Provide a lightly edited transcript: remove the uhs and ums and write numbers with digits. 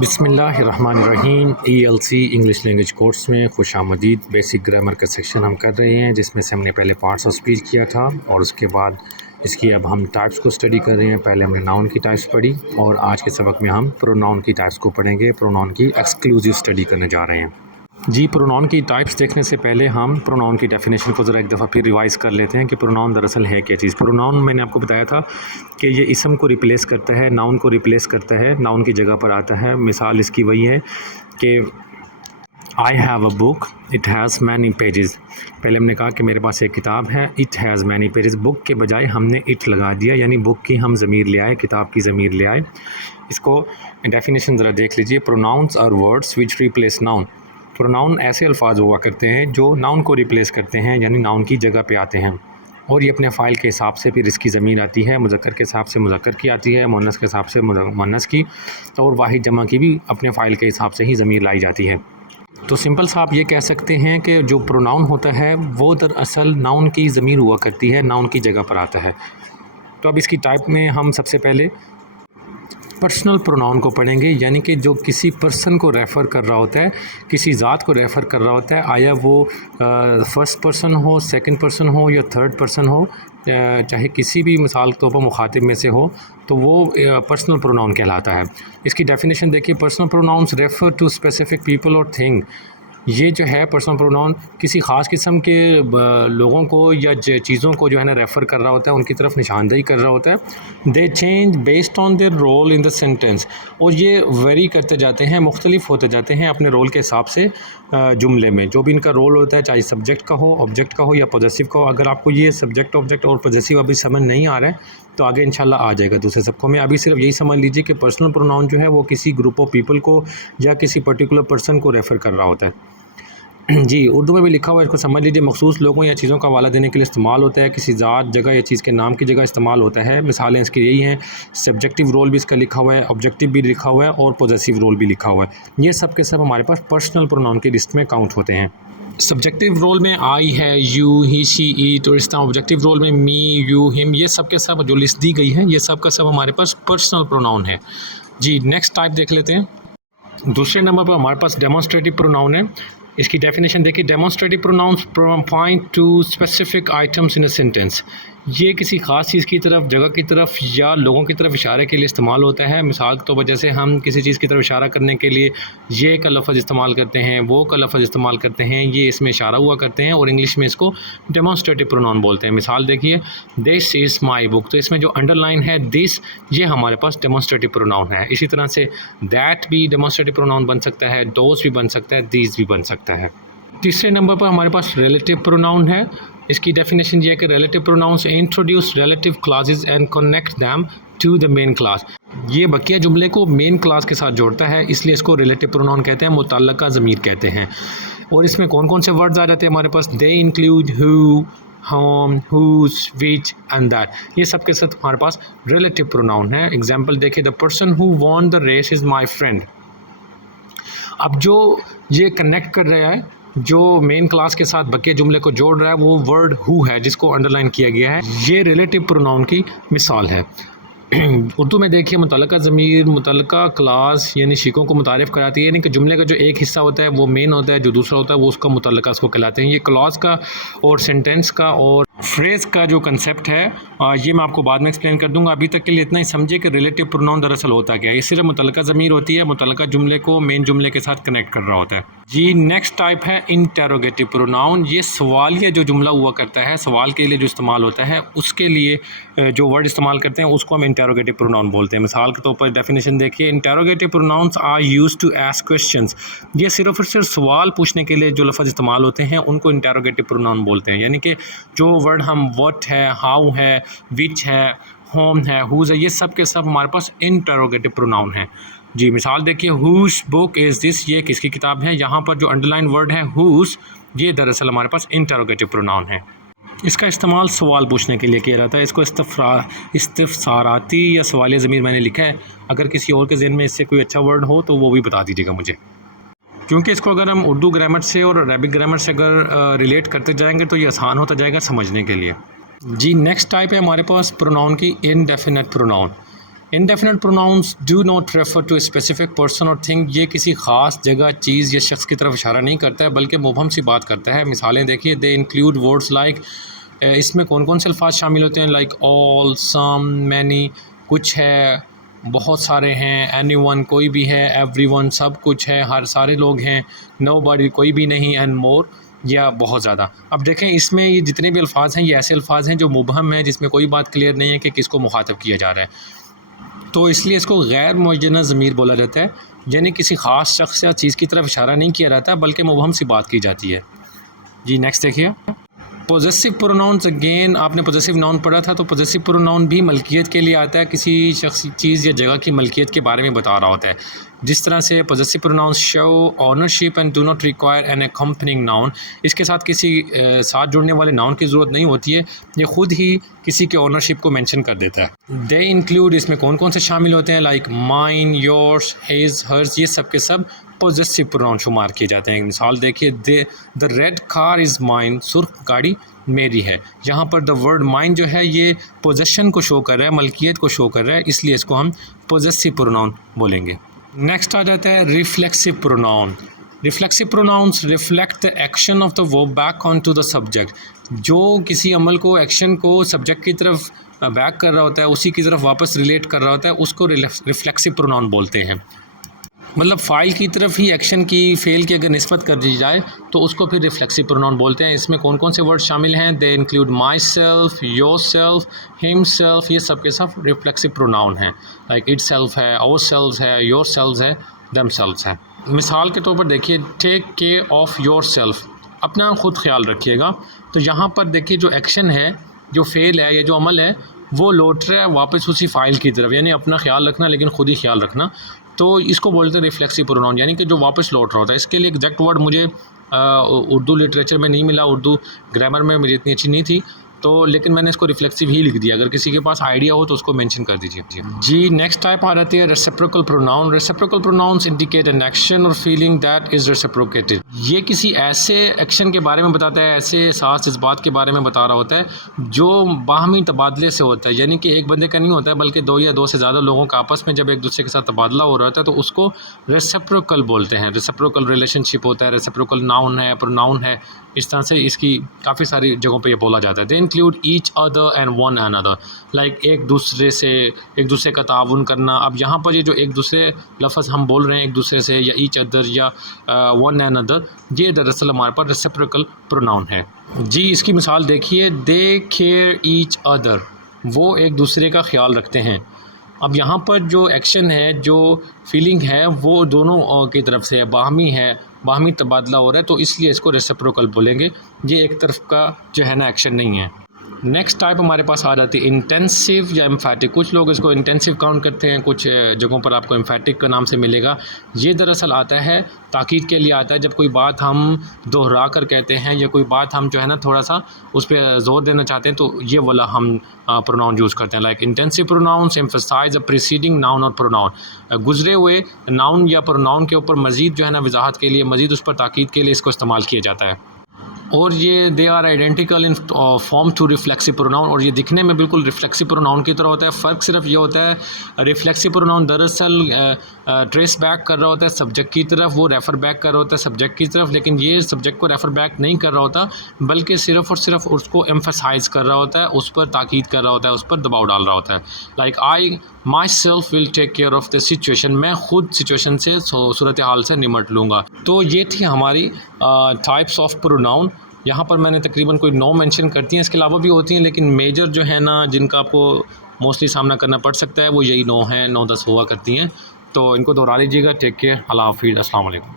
बिस्मिल्लाहिर्रहमानिर्रहीम। ELC English language course में खुशामदीद। Basic grammar का सेक्शन हम कर रहे हैं, जिसमें से हमने पहले पार्ट्स ऑफ स्पीच किया था और उसके बाद इसकी अब हम टाइप्स को स्टडी कर रहे हैं। पहले हमने नाउन की टाइप्स पढ़ी और आज के सबक में हम प्रोनाउन की टाइप्स को पढ़ेंगे। प्रोनाउन की एक्सक्लूसिव स्टडी करने जा रहे हैं। जी, प्रोनाउन की टाइप्स देखने से पहले हम प्रोनाउन की डेफिनेशन को ज़रा एक दफ़ा फिर रिवाइज़ कर लेते हैं कि प्रोनाउन दरअसल है क्या चीज़। प्रोनाउन मैंने आपको बताया था कि ये इसम को रिप्लेस करता है, नाउन को रिप्लेस करता है, नाउन की जगह पर आता है। मिसाल इसकी वही है कि I have a book, it has many pages. पहले हमने कहा कि मेरे पास एक किताब है, it has many pages. Book के बजाय हमने इट लगा दिया, यानी बुक की हम ज़मीर ले आए, किताब की ज़मीर ले आए। इसको डेफिनेशन ज़रा देख लीजिए। Pronouns are words which replace noun. Pronoun ऐसे अल्फाज हुआ करते हैं जो नाउन को रिप्लेस करते हैं, यानी नाउन की जगह पे आते हैं। और ये अपने फ़ाइल के हिसाब से फिर इसकी ज़मीर आती है, मुज़क्कर के हिसाब से मुज़क्कर की आती है, मुअन्नस के हिसाब से मुअन्नस की, और वाहिद जमा की भी अपने फ़ाइल के हिसाब से ही ज़मीर लाई जाती है। तो सिंपल सा आप ये कह सकते हैं कि जो प्रोनाउन होता है वो दरअसल नाउन की ज़मीर हुआ करती है, नाउन की जगह पर आता है। तो अब इसकी टाइप में हम सबसे पहले पर्सनल प्रोनाउन को पढ़ेंगे, यानी कि जो किसी पर्सन को रेफ़र कर रहा होता है, किसी ज़ात को रेफ़र कर रहा होता है, आया वो फ़र्स्ट पर्सन हो, सेकंड पर्सन हो या थर्ड पर्सन हो, चाहे किसी भी मिसाल के तौर पर मुखातिब में से हो, तो वो पर्सनल प्रोनाउन कहलाता है। इसकी डेफिनेशन देखिए। Personal pronouns refer to specific people or thing. ये जो है पर्सनल प्रोनाउन किसी ख़ास किस्म के लोगों को या चीज़ों को जो है ना रेफ़र कर रहा होता है, उनकी तरफ निशानदेही कर रहा होता है। They change based on their role in the sentence. और ये वेरी करते जाते हैं, मुख्तलिफ होते जाते हैं अपने रोल के हिसाब से जुमले में। जो भी इनका रोल होता है, चाहे सब्जेक्ट का हो, ऑब्जेक्ट का हो या पॉजेसिव का हो। अगर आपको ये सब्जेक्ट, ऑब्जेक्ट और पॉजेसिव अभी समझ नहीं आ रहा है तो आगे इंशाल्लाह आ जाएगा दूसरे सबकों में। अभी सिर्फ यही समझ लीजिए कि पर्सनल प्रोनाउन जो है वो किसी ग्रुप ऑफ पीपल को या किसी पर्टिकुलर पर्सन को रेफ़र कर रहा होता है। जी, उर्दू में भी लिखा हुआ है, इसको समझ लीजिए। मखसूस लोगों या चीज़ों का हवाला देने के लिए इस्तेमाल होता है, किसी ज़ात, जगह या चीज़ के नाम की जगह इस्तेमाल होता है। मिसालें इसकी यही हैं। सब्जेक्टिव रोल भी इसका लिखा हुआ है, ऑब्जेक्टिव भी लिखा हुआ है और पॉजेसिव रोल भी लिखा हुआ है। ये सब के सब हमारे पास पर्सनल प्रोनाउन की लिस्ट में काउंट होते हैं। सब्जेक्टिव रोल में आई है, यू, ही, शी, इट, और इस तरह ऑब्जेक्टिव रोल में मी, यू, हिम, ये सब के सब जो लिस्ट दी गई है, ये सब का सब हमारे पास पर्सनल प्रोनाउन है। जी, नेक्स्ट टाइप देख लेते हैं। दूसरे नंबर पर हमारे पास डेमोन्स्ट्रेटिव प्रोनाउन है। इसकी डेफिनेशन देखिए। Demonstrative pronouns point to specific items in a sentence. ये किसी ख़ास चीज़ की तरफ, जगह की तरफ या लोगों की तरफ इशारे के लिए इस्तेमाल होता है। मिसाल के तौर पर जैसे हम किसी चीज़ की तरफ इशारा करने के लिए ये का लफ्ज़ इस्तेमाल करते हैं, वो का लफ्ज़ इस्तेमाल करते हैं, ये इसमें इशारा हुआ करते हैं और इंग्लिश में इसको डेमोन्स्ट्रेटिव प्रोनाउन बोलते हैं। मिसाल देखिए, दिस इज़ माई बुक। तो इसमें जो अंडरलाइन है दिस, ये हमारे पास डेमोन्स्ट्रेटिव प्रोनाउन है। इसी तरह से दैट भी डेमोन्स्ट्रेटिव प्रोनाउन बन सकता है, दोज भी बन सकता है, दीज भी बन सकता है। तीसरे नंबर पर हमारे पास रिलेटिव प्रोनाउन है। इसकी डेफिनेशन ये है कि relative pronouns introduce relative clauses and connect them to the main clause. ये बकिया जुमले को मेन क्लास के साथ जोड़ता है, इसलिए इसको रिलेटिव प्रोनाउन कहते हैं, मुतल्लका ज़मीर कहते हैं। और इसमें कौन कौन से वर्ड्स आ जाते हैं हमारे पास? They include who, whom, whose, which and that. ये सब के साथ हमारे पास रिलेटिव प्रोनाउन है। एग्जाम्पल देखिए। The person who won the race is my friend. अब जो ये कनेक्ट कर रहा है, जो मेन क्लास के साथ बकिया जुमले को जोड़ रहा है, वो वर्ड हु है जिसको अंडरलाइन किया गया है। ये रिलेटिव प्रोनाउन की मिसाल है। उर्दू में देखिए, मुतल्लका ज़मीर मुतल्लका क्लास यानी शिकों को मुतारिफ़ कराती है, यानी कि जुमले का जो एक हिस्सा होता है वो मेन होता है, जो दूसरा होता है वो उसका मुतल्लका उसको कहलाते हैं। ये क्लॉज का और सेंटेंस का और फ्रेज़ का जो कंसेप्ट है ये मैं आपको बाद में एक्सप्लेन कर दूंगा। अभी तक के लिए इतना ही समझिए कि रिलेटिव प्रोनाउन दरअसल होता क्या है। ये सिर्फ मुतल्लका ज़मीर होती है, मुतल्लका जुमले को मेन जुमले के साथ कनेक्ट कर रहा होता है। जी, नेक्स्ट टाइप है इंटेरोगेटिव प्रोनाउन। ये सवालिया जो जुमला हुआ करता है, सवाल के लिए जो इस्तेमाल होता है, उसके लिए जो वर्ड इस्तेमाल करते हैं उसको हम इंटेरोगेटिव प्रोनाउन बोलते हैं। मिसाल के तौर पर डेफिनेशन देखिए। Interrogative pronouns are used to ask questions. ये सिर्फ और सिर्फ सवाल पूछने के लिए जो लफ्ज़ इस्तेमाल होते हैं उनको इंटेरोगेटिव प्रोनाउन बोलते हैं। यानी कि जो वर्ड हम व्हाट है, हाउ है, विच है, होम है, हुज है, ये सब के सब हमारे पास इंटेरोगेटिव प्रोनाउन है। जी, मिसाल देखिए। Whose book is this. ये किसकी किताब है? यहाँ पर जो अंडरलाइन वर्ड है हुज, ये दरअसल हमारे पास इंटेरोगेटिव प्रोनाउन है। इसका इस्तेमाल सवाल पूछने के लिए किया जाता है। इसको इस्तिफ़साराती या सवालिया ज़मीर मैंने लिखा है। अगर किसी और के ज़हन में इससे कोई अच्छा वर्ड हो तो वो भी बता दीजिएगा मुझे, क्योंकि इसको अगर हम उर्दू ग्रामर से और अरबिक ग्रामर से अगर रिलेट करते जाएंगे तो ये आसान होता जाएगा समझने के लिए। जी, नेक्स्ट टाइप है हमारे पास प्रोनाउन की indefinite pronoun. Indefinite pronouns do not refer to a specific person or thing, ये किसी ख़ास जगह, चीज़ या शख्स की तरफ इशारा नहीं करता है बल्कि मुबहम सी बात करता है। मिसालें देखिए, दे इंक्लूड वर्ड्स लाइक, इसमें कौन कौन से अल्फाज शामिल होते हैं, लाइक ऑल, सम, मैनी, कुछ है, बहुत सारे हैं, एनीवन, कोई भी है, एवरीवन, सब कुछ है, हर सारे लोग हैं, नोबडी, कोई भी नहीं, एंड मोर, या बहुत ज़्यादा। अब देखें इसमें ये जितने भी अल्फाज हैं ये ऐसे अल्फाज हैं जो मुबहम हैं, जिसमें कोई बात क्लियर नहीं है कि किसको मुखातब किया जा रहा है, तो इसलिए इसको गैर मुअज्जना ज़मीर बोला जाता है, यानी किसी ख़ास शख्स या चीज़ की तरफ इशारा नहीं किया जाता बल्कि मुबहम सी बात की जाती है। जी नेक्स्ट देखिए, पोजेसिव प्रोनाउंस। अगेन आपने पोजेसिव नाउन पढ़ा था, तो पोजेसिव प्रोनाउन भी मलकियत के लिए आता है, किसी शख्स, चीज़ या जगह की मलकियत के बारे में बता रहा होता है। जिस तरह से possessive pronouns show ownership and do not require an accompanying noun, इसके साथ किसी साथ जुड़ने वाले नाउन की ज़रूरत नहीं होती है, ये ख़ुद ही किसी के ऑनरशिप को मेंशन कर देता है। दे इंक्लूड, इसमें कौन कौन से शामिल होते हैं, like mine, yours, his, hers, ये सब के सब पोजेसिव प्रोनाउन शुमार किए जाते हैं। मिसाल देखिए, the red car is mine, सुर्ख गाड़ी मेरी है। यहाँ पर द वर्ड माइन जो है ये पोजेशन को शो कर रहा है, मलकियत को शो कर रहा है, इसलिए इसको हम पोजेसिव प्रोनाउन बोलेंगे। नेक्स्ट आ जाता है reflexive pronoun. Reflexive pronouns reflect the action of the verb back on to the subject, जो किसी अमल को, एक्शन को सब्जेक्ट की तरफ बैक कर रहा होता है, उसी की तरफ वापस रिलेट कर रहा होता है, उसको रिफ्लेक्सिव प्रोनाउन बोलते हैं। मतलब फ़ाइल की तरफ ही एक्शन की, फ़ेल की अगर निस्बत कर दी जाए तो उसको फिर रिफ्लेक्सिव प्रोनाउन बोलते हैं। इसमें कौन कौन से वर्ड शामिल हैं, they include myself, yourself, himself, ये सब के सब रिफ्लेक्सिव प्रोनाउन हैं। लाइक इट सेल्फ है, आवर सेल्व्स है, योर सेल्व्स है, दम सेल्व्स है। मिसाल के तौर पर देखिए, take care of yourself, अपना खुद ख्याल रखिएगा। तो यहाँ पर देखिए जो एक्शन है, जो फ़ेल है या जो अमल है, वो लौट रहा है वापस उसी फ़ाइल की तरफ, यानी अपना ख्याल रखना, लेकिन ख़ुद ही ख्याल रखना, तो इसको बोलते हैं रिफ्लेक्सिव प्रोनाउन, यानी कि जो वापस लौट रहा होता है। इसके लिए एग्जैक्ट वर्ड मुझे उर्दू लिटरेचर में नहीं मिला, उर्दू ग्रामर में मुझे इतनी अच्छी नहीं थी, तो लेकिन मैंने इसको रिफ्लेक्सिव ही लिख दिया। अगर किसी के पास आइडिया हो तो उसको मेंशन कर दीजिए। जी नेक्स्ट टाइप आ जाती है reciprocal pronoun. Reciprocal pronouns indicate an action or feeling that is reciprocated, ये किसी ऐसे एक्शन के बारे में बताता है, ऐसे एहसास, इस बात के बारे में बता रहा होता है जो बाहमी तबादले से होता है, यानी कि एक बंदे का नहीं होता है बल्कि दो या दो से ज़्यादा लोगों का आपस में जब एक दूसरे के साथ तबादला हो रहा होता है तो उसको रेसिप्रोकल बोलते हैं। रेसिप्रोकल रिलेशनशिप होता है, रेसिप्रोकल नाउन है, प्रोनाउन है, इस तरह से इसकी काफ़ी सारी जगहों पे ये बोला जाता है। They include each other and one another, like एक दूसरे का ताउन करना। अब यहाँ पर ये जो एक दूसरे लफ्ज़ हम बोल रहे हैं एक दूसरे से, या ईच अदर या वन अनदर, ये दरअसल हमारे पास रेसिप्रोकल प्रोनाउन है। जी इसकी मिसाल देखिए, दे केयर ईच अदर, वो एक दूसरे का ख्याल रखते हैं। अब यहाँ पर जो एक्शन है, जो फीलिंग है, वो दोनों की तरफ से है, बाहमी तबादला हो रहा है, तो इसलिए इसको रेसिप्रोकल बोलेंगे। ये एक तरफ का जो है ना एक्शन नहीं है। नेक्स्ट टाइप हमारे पास आ जाती है इंटेंसिव या एम्फेटिक। कुछ लोग इसको इंटेंसिव काउंट करते हैं, कुछ जगहों पर आपको एम्फेटिक का नाम से मिलेगा। ये दरअसल आता है, ताकीद के लिए आता है, जब कोई बात हम दोहरा कर कहते हैं या कोई बात हम जो है ना थोड़ा सा उस पर जोर देना चाहते हैं, तो ये वाला हम प्रोनाउन यूज़ करते हैं। लाइक इंटेंसिव प्रोनाउंस एम्फसाइज अ प्रीसीडिंग नाउन और प्रोनाउन, गुजरे हुए नाउन या प्रोनाउन के ऊपर मज़ीद जो है ना वजाहत के लिए, मज़ीद उस पर ताकीद के लिए इसको इस्तेमाल किया जाता है। और ये they are identical in form to reflexive pronoun, और ये दिखने में बिल्कुल रिफ्लेक्सिव प्रोनाउन की तरह होता है। फ़र्क सिर्फ ये होता है, रिफ्लेक्सिव प्रोनाउन दरअसल ट्रेस बैक कर रहा होता है सब्जेक्ट की तरफ, वो रेफ़र बैक कर रहा होता है सब्जेक्ट की तरफ, लेकिन ये सब्जेक्ट को रेफ़र बैक नहीं कर रहा होता, बल्कि सिर्फ़ और सिर्फ उसको एम्फसाइज़ कर रहा होता है, उस पर ताकीद कर रहा होता है, उस पर दबाव डाल रहा होता है। Like I myself will take care of the situation, मैं खुद सिचुएशन से, सूरत हाल से निमट लूँगा। तो ये थी हमारी टाइप्स ऑफ प्रोनाउन। यहाँ पर मैंने तकरीबन कोई 9 मेंशन करती हैं, इसके अलावा भी होती हैं, लेकिन मेजर जो है ना जिनका आपको मोस्टली सामना करना पड़ सकता है वो यही 9 हैं, 9-10 हुआ करती हैं। तो इनको दोहरा लीजिएगा। टेक केयर, अल्लाह हाफ़िज़, अस्सलाम वालेकुम।